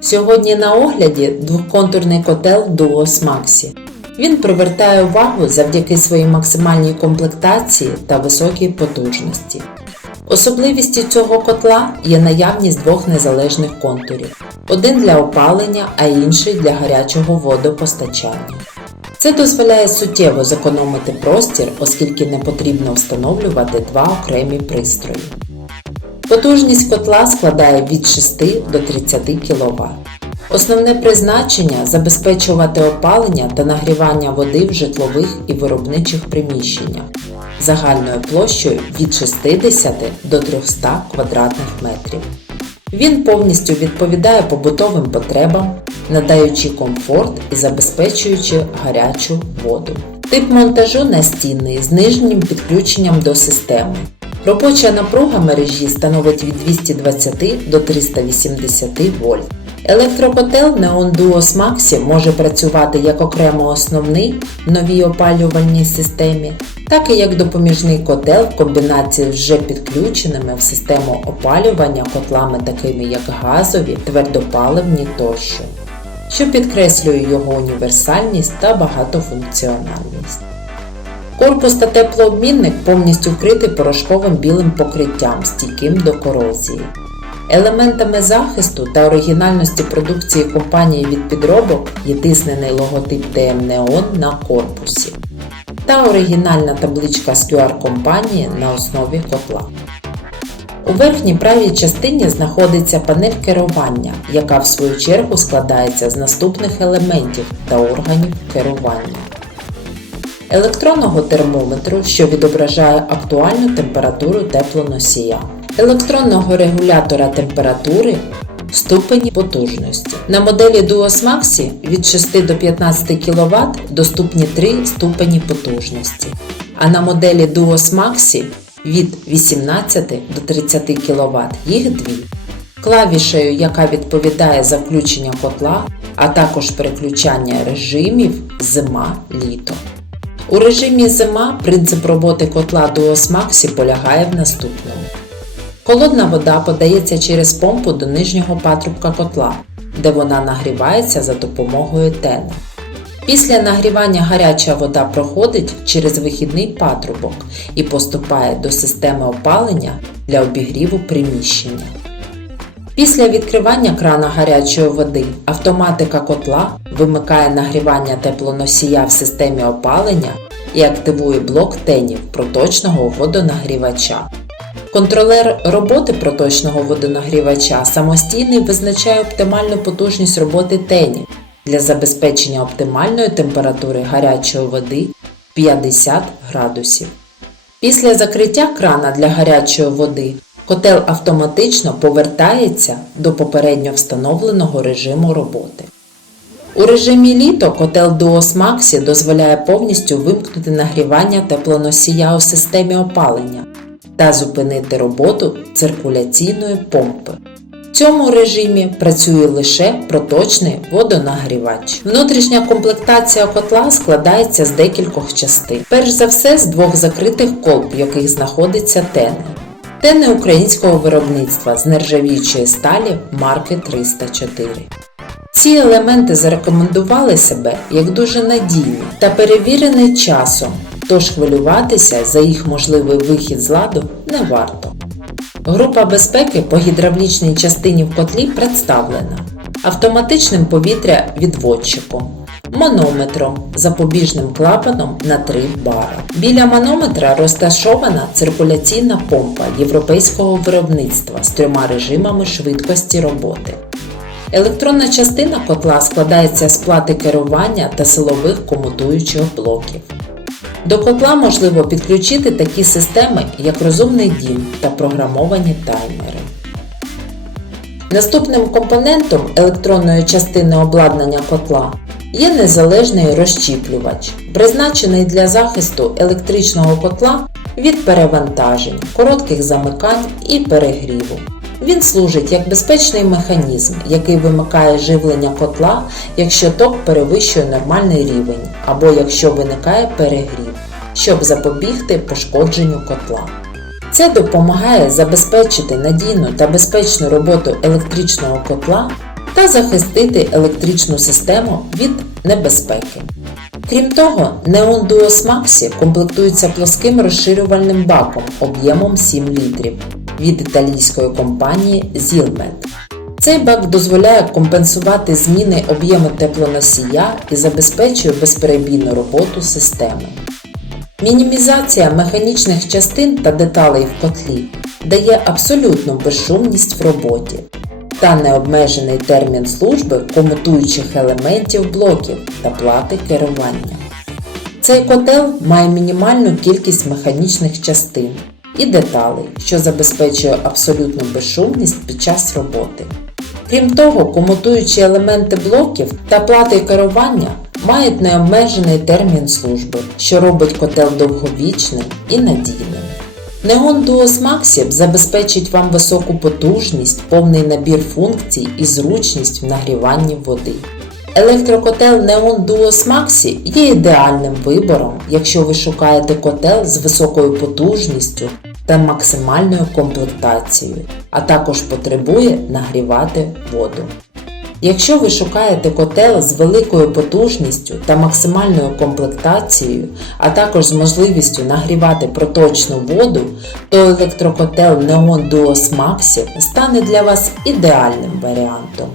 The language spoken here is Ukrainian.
Сьогодні на огляді двоконтурний котел Duos Maxi. Він привертає увагу завдяки своїй максимальній комплектації та високій потужності. Особливістю цього котла є наявність двох незалежних контурів: один для опалення, а інший для гарячого водопостачання. Це дозволяє суттєво зекономити простір, оскільки не потрібно встановлювати два окремі пристрої. Потужність котла складає від 6 до 30 кВт. Основне призначення забезпечувати опалення та нагрівання води в житлових і виробничих приміщеннях загальною площею від 60 до 300 квадратних метрів. Він повністю відповідає побутовим потребам, надаючи комфорт і забезпечуючи гарячу воду. Тип монтажу настінний з нижнім підключенням до системи. Робоча напруга мережі становить від 220 до 380 вольт. Електрокотел Neon Duos Maxi може працювати як окремо основний в новій опалювальній системі, так і як допоміжний котел в комбінації з вже підключеними в систему опалювання котлами такими як газові, твердопаливні тощо, що підкреслює його універсальність та багатофункціональність. Корпус та теплообмінник повністю вкритий порошковим білим покриттям, стійким до корозії. Елементами захисту та оригінальності продукції компанії від підробок є тиснений логотип TM Neon на корпусі та оригінальна табличка з QR компанії на основі котла. У верхній правій частині знаходиться панель керування, яка в свою чергу складається з наступних елементів та органів керування. Електронного термометру, що відображає актуальну температуру теплоносія, електронного регулятора температури, ступені потужності. На моделі Duos Maxi від 6 до 15 кВт доступні 3 ступені потужності, а на моделі Duos Maxi від 18 до 30 кВт їх дві. Клавішею, яка відповідає за включення котла, а також переключання режимів зима-літо. У режимі зима принцип роботи котла Duos Maxi полягає в наступному. Холодна вода подається через помпу до нижнього патрубка котла, де вона нагрівається за допомогою тени. Після нагрівання гаряча вода проходить через вихідний патрубок і поступає до системи опалення для обігріву приміщення. Після відкривання крана гарячої води автоматика котла вимикає нагрівання теплоносія в системі опалення і активує блок тенів проточного водонагрівача. Контролер роботи проточного водонагрівача самостійно визначає оптимальну потужність роботи тенів для забезпечення оптимальної температури гарячої води 50 градусів. Після закриття крана для гарячої води котел автоматично повертається до попередньо встановленого режиму роботи. У режимі літо котел Duos Maxi дозволяє повністю вимкнути нагрівання теплоносія у системі опалення та зупинити роботу циркуляційної помпи. В цьому режимі працює лише проточний водонагрівач. Внутрішня комплектація котла складається з декількох частин. Перш за все з двох закритих колб, в яких знаходиться тени. Тени українського виробництва з нержавіючої сталі марки 304. Ці елементи зарекомендували себе як дуже надійні та перевірені часом, тож хвилюватися за їх можливий вихід з ладу не варто. Група безпеки по гідравлічній частині в котлі представлена автоматичним повітря-відводчиком, манометром, запобіжним клапаном на 3 бара. Біля манометра розташована циркуляційна помпа європейського виробництва з трьома режимами швидкості роботи. Електронна частина котла складається з плати керування та силових комутуючих блоків. До котла можливо підключити такі системи, як розумний дім та програмовані таймери. Наступним компонентом електронної частини обладнання котла є незалежний розщіплювач, призначений для захисту електричного котла від перевантажень, коротких замикань і перегріву. Він служить як безпечний механізм, який вимикає живлення котла, якщо ток перевищує нормальний рівень, або якщо виникає перегрів, щоб запобігти пошкодженню котла. Це допомагає забезпечити надійну та безпечну роботу електричного котла та захистити електричну систему від небезпеки. Крім того, Neon Duos Maxi комплектується плоским розширювальним баком об'ємом 7 літрів від італійської компанії Zilmed. Цей бак дозволяє компенсувати зміни об'єму теплоносія і забезпечує безперебійну роботу системи. Мінімізація механічних частин та деталей в котлі дає абсолютну безшумність в роботі та необмежений термін служби комутуючих елементів блоків та плати керування. Цей котел має мінімальну кількість механічних частин і деталей, що забезпечує абсолютну безшумність під час роботи. Крім того, комутуючі елементи блоків та плати керування мають необмежений термін служби, що робить котел довговічним і надійним. Neon Duos Maxi забезпечить вам високу потужність, повний набір функцій і зручність в нагріванні води. Електрокотел Neon Duos Maxi є ідеальним вибором, якщо ви шукаєте котел з високою потужністю та максимальною комплектацією, а також потребує нагрівати воду. Якщо ви шукаєте котел з великою потужністю та максимальною комплектацією, а також з можливістю нагрівати проточну воду, то електрокотел Neon Duos Maxi стане для вас ідеальним варіантом.